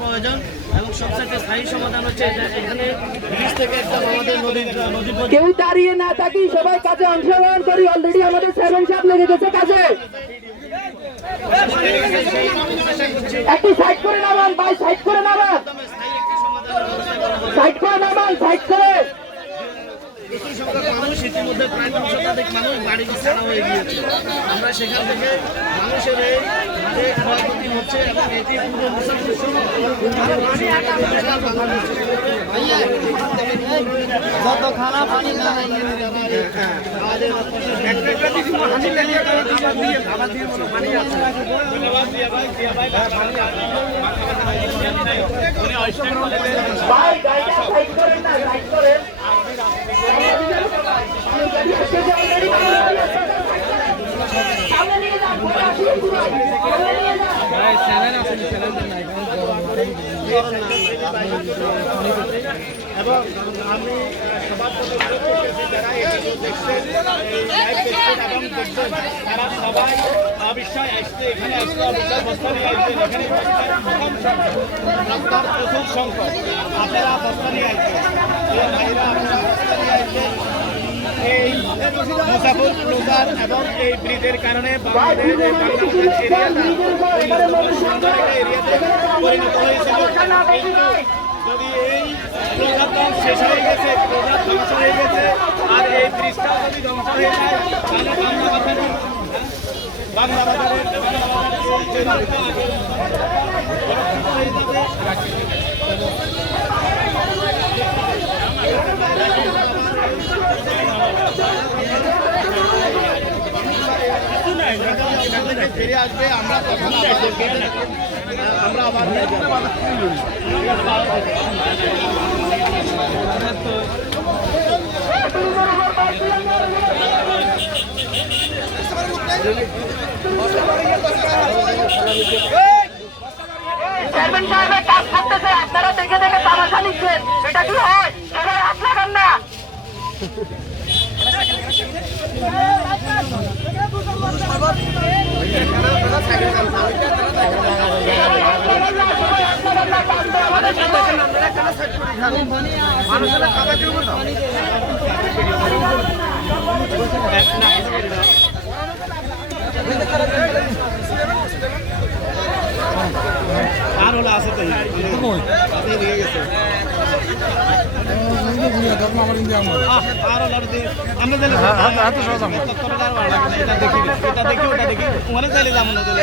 প্রয়োজন এবং সবচেয়ে স্থায়ী সমাধান হচ্ছে এখানে ব্রিজ থেকে একটা আমাদের নদী নদী কেউ দাঁড়িয়ে না থাকি সবাই কাজে অংশগ্রহণ করি। অলরেডি আমাদের সেভেন সাপ লেগে গেছে কাজে। একটু সাইড করে নামান ভাই সাইড করে নামান। সাইড করে নামান সাইড করে। প্রচুর সংখ্যক মানুষ ইতিমধ্যে প্রায় তিন শতাধিক মানুষ বাড়ি বিছানা হয়ে গিয়েছে। আমরা সেখান থেকে মানুষের এই হচ্ছে এবং এটি পুরো যত খারাপ পানি না ভাই গাড়িটা সাইড করেন না এবং আমি সবার যারা এবং দেখছেন, তারা সবাই অবশ্যই আসছে এখানে আসতে অবশ্যই বস্তা নিয়ে আসবেন। এখানে প্রথম সংখ্যক বস্তার প্রচুর সংখ্যক। আপনারা বস্তা নিয়ে এই ভাইরা আপনারা বস্তা নিয়ে এই মুসাফর প্লুজার এবং এই ব্রিজের কারণে এরিয়াতে পরিণত হয়েছিল। যদি এই প্রজাতন শেষ হয়ে গেছে প্রজা ধ্বংস হয়ে গেছে, আর এই ব্রিজটাও যদি ধ্বংস হয়ে যায়, তাহলে বাংলা বাজারের বাংলা বাজারের বাংলা বাজারের যে রাস্তা আছে, সুরক্ষিত হয়ে যাবে ফিরে আসবে আমরা তখন আপনারা দেখে দেখে তামাশা নিচ্ছেন। এটা কি হয়? সবাই হাত লাগান না। আর হলো আছে তো আপনি নিয়ে গেছে দেখি ওটা দেখি ওখানে চাইলে যাব না চলে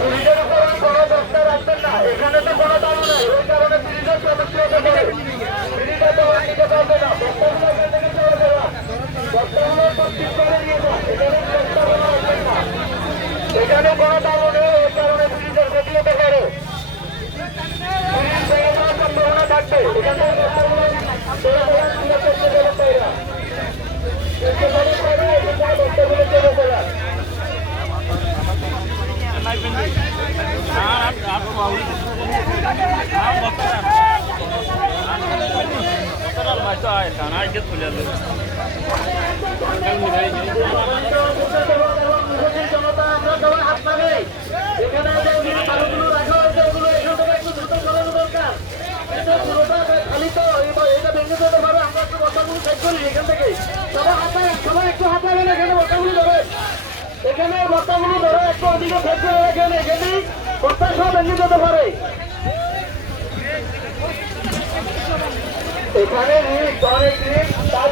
ব্রিজের উপর কোনো বস্তা রাখবেন না এখানে তো কোনো দাম নেই ওই কারণে ব্রিজের সমস্যা হতে পারে ব্রিজে তো আর নিতে পারবে না বস্তাগুলো এখান থেকে চলে যাওয়া বস্তাগুলো তো ঠিক করে নিয়ে যান এখানে বস্তাগুলো রাখবেন না এখানে কোনো নেই ওই কারণে ব্রিজের ক্ষতি হতে পারে ব্রিজ ভেঙে যাওয়ার সম্ভাবনা থাকবে এখানে বস্তাগুলো চলে সুন্দরভাবে আমরা একটু বসাগুলো চেক করি এখান থেকে। সবাই হাতে সবাই একটু হাতে গেলে এখানে বসাগুলো ধরে। এখানে বস্তাগুলো ধরে একটু ওদিকে চেক করে রাখেন এখানে বস্তা সব এনে যেতে পারে। এখানে অনেক তার